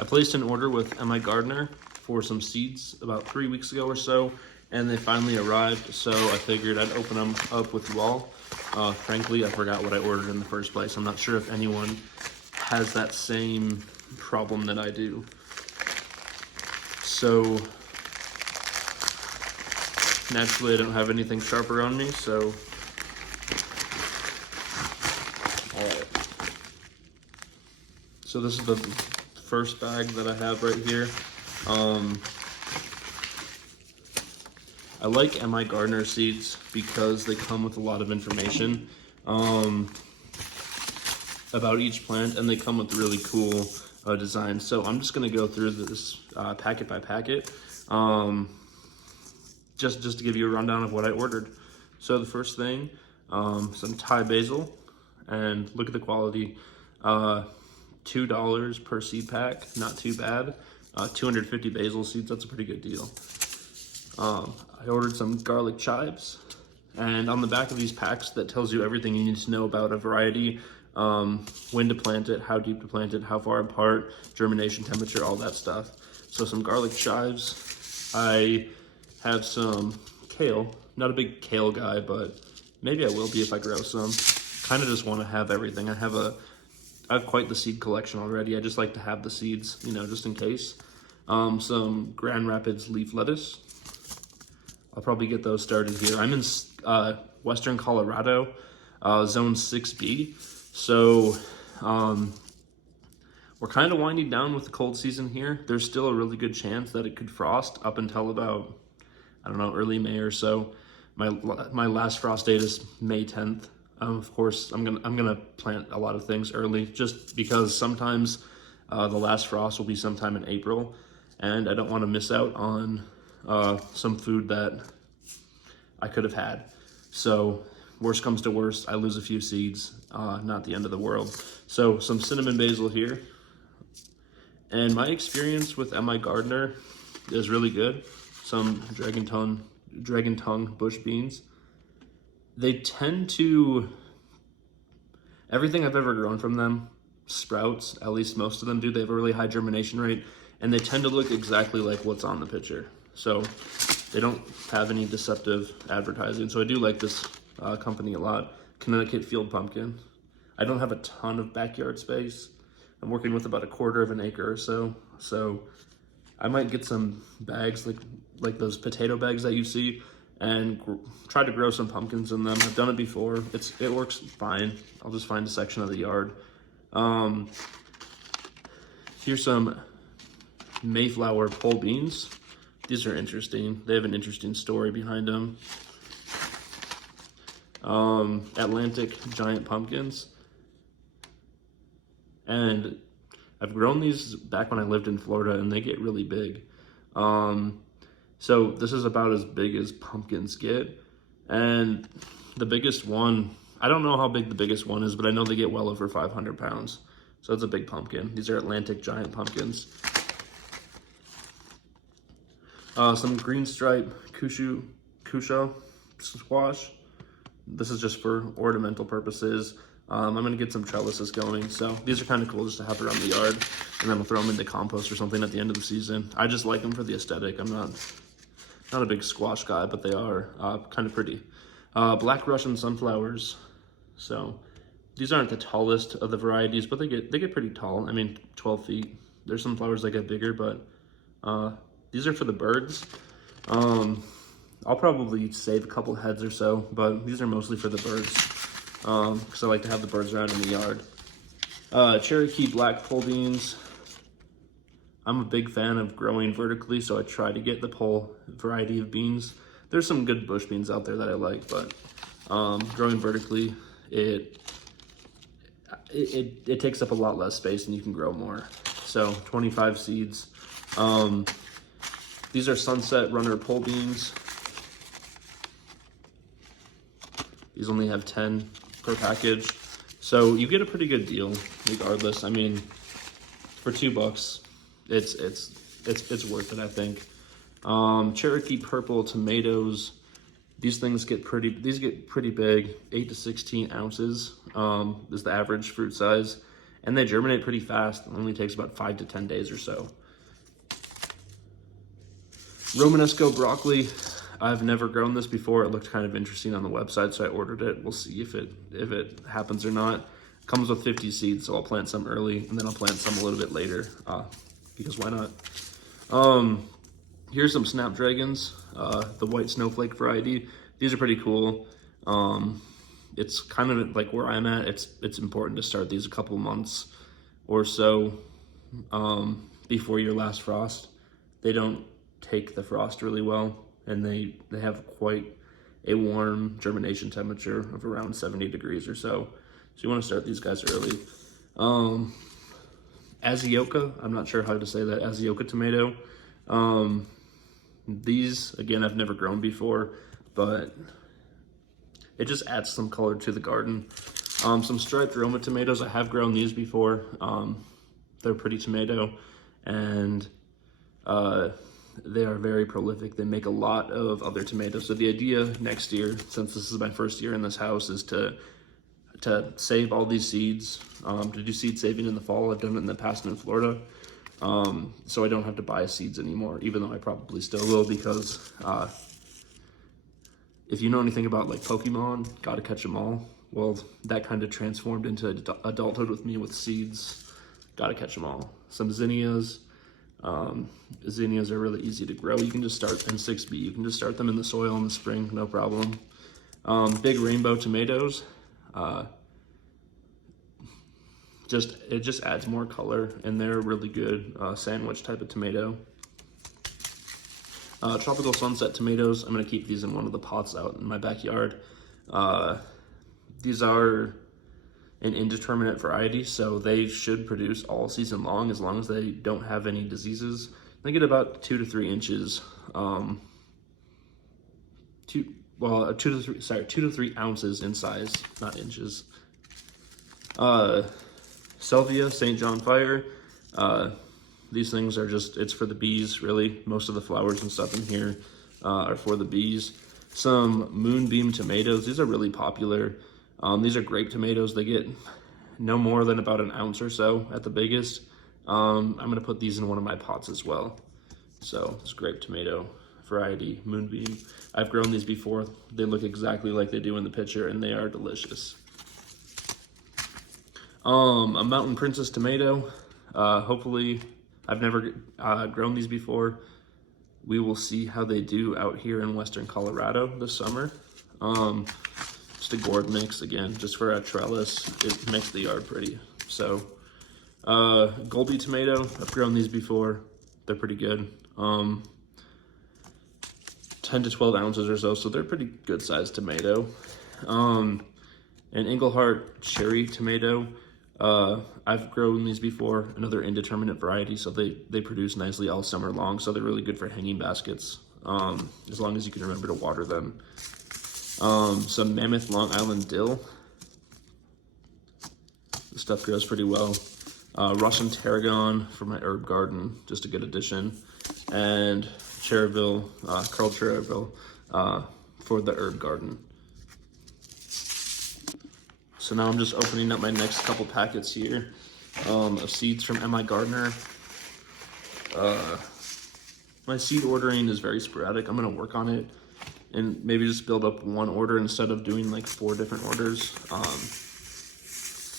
I placed an order with MI Gardener for some seeds about 3 weeks ago or so, and they finally arrived, so I figured I'd open them up with you all. Frankly, I forgot what I ordered in the first place. I'm not sure if anyone has that same problem that I do. So, naturally I don't have anything sharper on me, so alright. So this is the first bag that I have right here. I like MI Gardener seeds because they come with a lot of information about each plant, and they come with really cool designs. So I'm just going to go through this packet by packet, just to give you a rundown of what I ordered. So the first thing, some Thai basil, and look at the quality. $2 per seed pack, not too bad. 250 basil seeds, that's a pretty good deal. I ordered some garlic chives, and on the back of these packs that tells you everything you need to know about a variety, when to plant it, how deep to plant it, how far apart, germination temperature, all that stuff. So some garlic chives. I have some kale. Not a big kale guy, but maybe I will be if I grow some. Kind of just want to have everything. I have quite the seed collection already. I just like to have the seeds, you know, just in case. Some Grand Rapids leaf lettuce. I'll probably get those started here. I'm in Western Colorado, Zone 6B. So we're kind of winding down with the cold season here. There's still a really good chance that it could frost up until about, I don't know, early May or so. My last frost date is May 10th. Of course, I'm gonna plant a lot of things early, just because sometimes the last frost will be sometime in April, and I don't want to miss out on some food that I could have had. So worst comes to worst, I lose a few seeds, not the end of the world. So some cinnamon basil here. And my experience with MI Gardener is really good. Some dragon tongue bush beans. They tend to, everything I've ever grown from them sprouts, at least most of them do. They have a really high germination rate, and they tend to look exactly like what's on the picture. So they don't have any deceptive advertising. So I do like this company a lot. Connecticut Field Pumpkin. I don't have a ton of backyard space. I'm working with about 1/4 of an acre or so. So I might get some bags like those potato bags that you see, and try to grow some pumpkins in them. I've done it before. It works fine. I'll just find a section of the yard. Here's some Mayflower pole beans. These are interesting. They have an interesting story behind them. Atlantic giant pumpkins. And I've grown these back when I lived in Florida, and they get really big. So this is about as big as pumpkins get. And the biggest one, I don't know how big the biggest one is, but I know they get well over 500 pounds. So it's a big pumpkin. These are Atlantic giant pumpkins. Some green stripe cusho squash. This is just for ornamental purposes. I'm gonna get some trellises going. So these are kind of cool just to have around the yard, and then I'll throw them into compost or something at the end of the season. I just like them for the aesthetic. I'm not a big squash guy, but they are kind of pretty. Black Russian sunflowers. So these aren't the tallest of the varieties, but they get pretty tall. I mean, 12 feet. There's some flowers that get bigger, but these are for the birds. I'll probably save a couple heads or so, but these are mostly for the birds, because I like to have the birds around in the yard. Cherokee black pole beans. I'm a big fan of growing vertically, so I try to get the pole variety of beans. There's some good bush beans out there that I like, but growing vertically, it takes up a lot less space and you can grow more. So 25 seeds. These are Sunset Runner pole beans. These only have 10 per package, so you get a pretty good deal regardless. I mean, for $2, it's worth it, I think. Cherokee purple tomatoes. These get pretty big. 8 to 16 ounces is the average fruit size, and they germinate pretty fast. It only takes about 5 to 10 days or so. Romanesco broccoli. I've never grown this before. It looked kind of interesting on the website, so I ordered it. We'll see if it happens or not. It comes with 50 seeds, so I'll plant some early, and then I'll plant some a little bit later, because why not? Here's some snapdragons, the white snowflake variety. These are pretty cool. It's kind of like where I'm at. It's important to start these a couple months or so before your last frost. They don't take the frost really well, and they have quite a warm germination temperature of around 70 degrees or so. So you want to start these guys early. Azioka, I'm not sure how to say that, Azioka tomato. These, again, I've never grown before, but it just adds some color to the garden. Some striped Roma tomatoes, I have grown these before. They're pretty tomato, and they are very prolific. They make a lot of other tomatoes. So the idea next year, since this is my first year in this house, is to save all these seeds, to do seed saving in the fall. I've done it in the past in Florida. So I don't have to buy seeds anymore, even though I probably still will, because if you know anything about like Pokemon, gotta catch them all. Well, that kind of transformed into adulthood with me with seeds. Gotta catch them all. Some zinnias. Zinnias are really easy to grow. You can just start in 6B. You can just start them in the soil in the spring, no problem. Big rainbow tomatoes. It just adds more color, and they're really good sandwich type of tomato. Tropical sunset tomatoes. I'm gonna keep these in one of the pots out in my backyard. These are an indeterminate variety, so they should produce all season long as they don't have any diseases. They get about 2 to 3 inches, 2 to 3 ounces in size, not inches. Salvia, St. John Fire. These things are just, it's for the bees, really. Most of the flowers and stuff in here are for the bees. Some moonbeam tomatoes. These are really popular. These are grape tomatoes. They get no more than about an ounce or so at the biggest. I'm gonna put these in one of my pots as well. So this grape tomato variety, moonbeam. I've grown these before. They look exactly like they do in the picture, and they are delicious. A mountain princess tomato. Hopefully, I've never grown these before. We will see how they do out here in western Colorado this summer. Just a gourd mix, again, just for a trellis. It makes the yard pretty. So, Golby tomato, I've grown these before. They're pretty good. 10 to 12 ounces or so, so they're pretty good sized tomato. An Englehart cherry tomato. I've grown these before, another indeterminate variety, so they produce nicely all summer long, so they're really good for hanging baskets, as long as you can remember to water them. Some Mammoth Long Island dill. This stuff grows pretty well. Russian tarragon for my herb garden, just a good addition. And Chervil, curled Chervil, for the herb garden. So now I'm just opening up my next couple packets here of seeds from M.I. Gardner. My seed ordering is very sporadic. I'm gonna work on it and maybe just build up one order instead of doing like 4 different orders.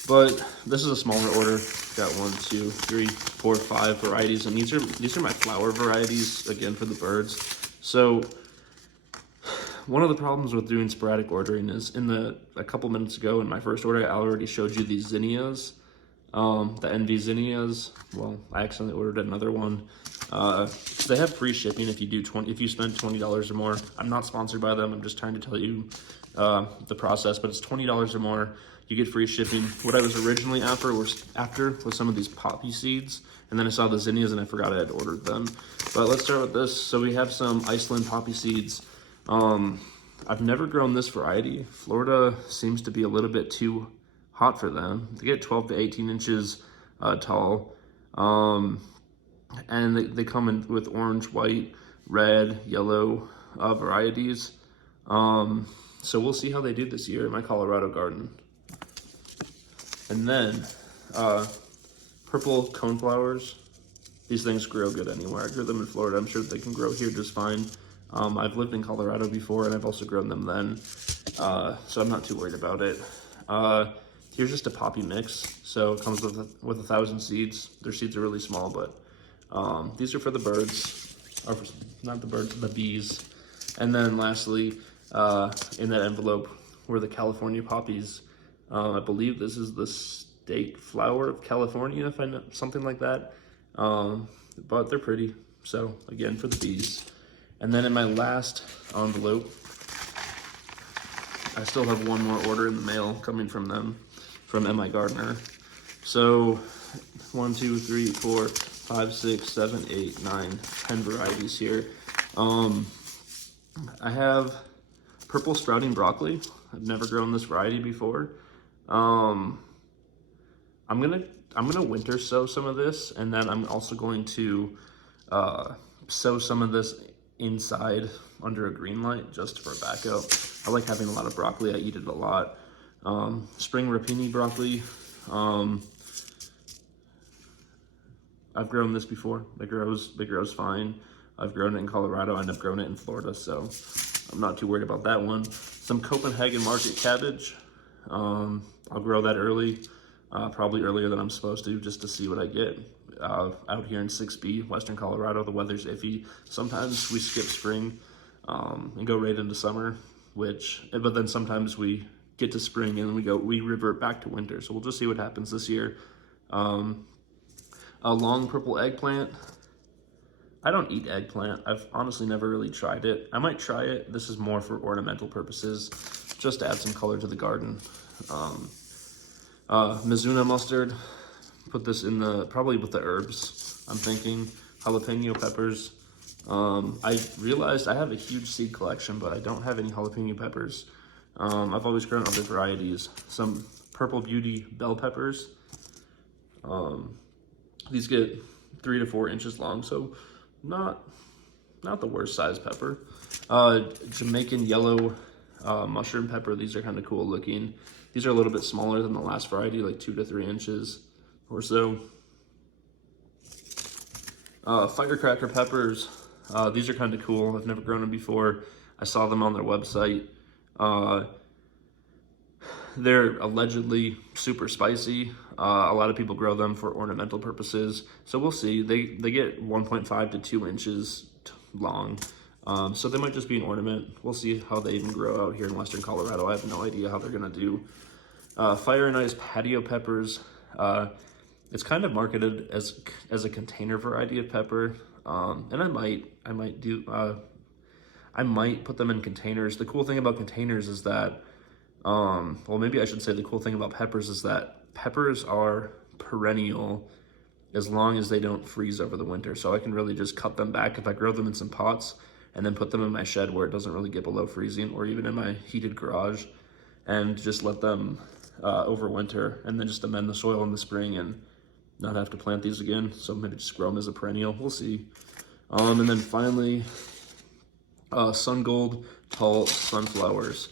But this is a smaller order. Got 1, 2, 3, 4, 5 varieties, and these are my flower varieties, again, for the birds. So one of the problems with doing sporadic ordering is a couple minutes ago in my first order, I already showed you these zinnias, the NV zinnias. Well, I accidentally ordered another one. They have free shipping if you spend $20 or more. I'm not sponsored by them. I'm just trying to tell you the process, but it's $20 or more. You get free shipping. What I was originally after was some of these poppy seeds, and then I saw the zinnias and I forgot I had ordered them. But let's start with this. So we have some Iceland poppy seeds. I've never grown this variety. Florida seems to be a little bit too hot for them. They get 12 to 18 inches tall. And they come in with orange, white, red, yellow varieties. So we'll see how they do this year in my Colorado garden. And then Purple coneflowers. These things grow good anywhere. I grew them in Florida. I'm sure they can grow here just fine. I've lived in Colorado before, and I've also grown them then, so I'm not too worried about it. Here's just a poppy mix. So it comes with 1,000 seeds. Their seeds are really small, but these are for the birds, or for, not the birds, the bees. And then lastly, in that envelope were the California poppies. I believe this is the state flower of California, if I know, something like that. But they're pretty. So again, for the bees. And then in my last envelope, I still have one more order in the mail coming from them, from M.I. Gardner. So 1, 2, 3, 4, 5, 6, 7, 8, 9, 10 varieties here. I have purple sprouting broccoli. I've never grown this variety before. I'm gonna winter sow some of this, and then I'm also going to sow some of this inside under a green light just for backup. I like having a lot of broccoli. I eat it a lot. Spring rapini broccoli. I've grown this before. It grows fine. I've grown it in Colorado, and I've grown it in Florida, so I'm not too worried about that one. Some Copenhagen market cabbage. I'll grow that early, probably earlier than I'm supposed to, just to see what I get. Out here in 6B, Western Colorado, the weather's iffy. Sometimes we skip spring and go right into summer, but then sometimes we get to spring and we revert back to winter. So we'll just see what happens this year. A long purple eggplant. I don't eat eggplant. I've honestly never really tried it. I might try it. This is more for ornamental purposes, just to add some color to the garden. Mizuna mustard. Put this in probably with the herbs, I'm thinking. Jalapeno peppers. I realized I have a huge seed collection, but I don't have any jalapeno peppers. I've always grown other varieties. Some Purple Beauty bell peppers. These get 3 to 4 inches long, so not the worst size pepper. Jamaican yellow mushroom pepper. These are kind of cool looking. These are a little bit smaller than the last variety, like 2 to 3 inches or so. Firecracker peppers. These are kind of cool. I've never grown them before. I saw them on their website. They're allegedly super spicy. A lot of people grow them for ornamental purposes. So we'll see. They get 1.5 to 2 inches long. So they might just be an ornament. We'll see how they even grow out here in Western Colorado. I have no idea how they're gonna do. Fire and Ice patio peppers. It's kind of marketed as a container variety of pepper, and I might put them in containers. The cool thing about containers is that, well, maybe I should say the cool thing about peppers is that peppers are perennial as long as they don't freeze over the winter. So I can really just cut them back if I grow them in some pots and then put them in my shed where it doesn't really get below freezing, or even in my heated garage, and just let them overwinter, and then just amend the soil in the spring and not have to plant these again. So maybe just grow them as a perennial. We'll see. And then finally, sun gold tall sunflowers.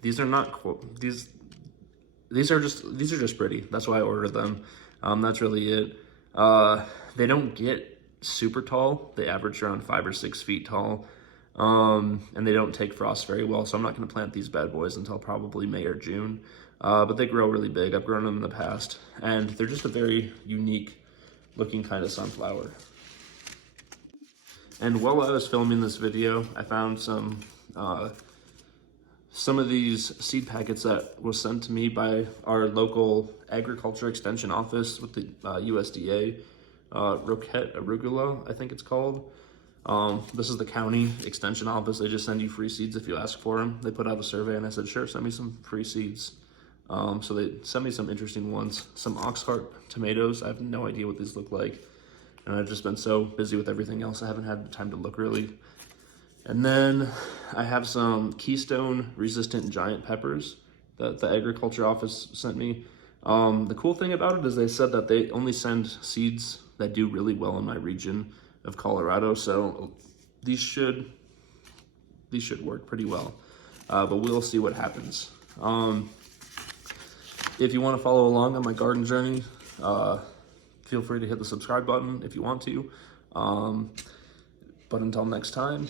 These are not these are just pretty. That's why I ordered them. That's really it. They don't get super tall. They average around 5 or 6 feet tall. And they don't take frost very well, so I'm not going to plant these bad boys until probably May or June. But they grow really big. I've grown them in the past, and they're just a very unique looking kind of sunflower. And while I was filming this video, I found some of these seed packets that was sent to me by our local agriculture extension office with the USDA, Roquette Arugula, I think it's called. This is the county extension office. They just send you free seeds if you ask for them. They put out a survey, and I said, sure, send me some free seeds. So they sent me some interesting ones. Some Oxheart tomatoes. I have no idea what these look like, and I've just been so busy with everything else, I haven't had the time to look really. And then I have some Keystone resistant giant peppers that the agriculture office sent me. The cool thing about it is they said that they only send seeds that do really well in my region of Colorado, so these should work pretty well, but we'll see what happens. if you want to follow along on my garden journey, feel free to hit the subscribe button if you want to. But until next time,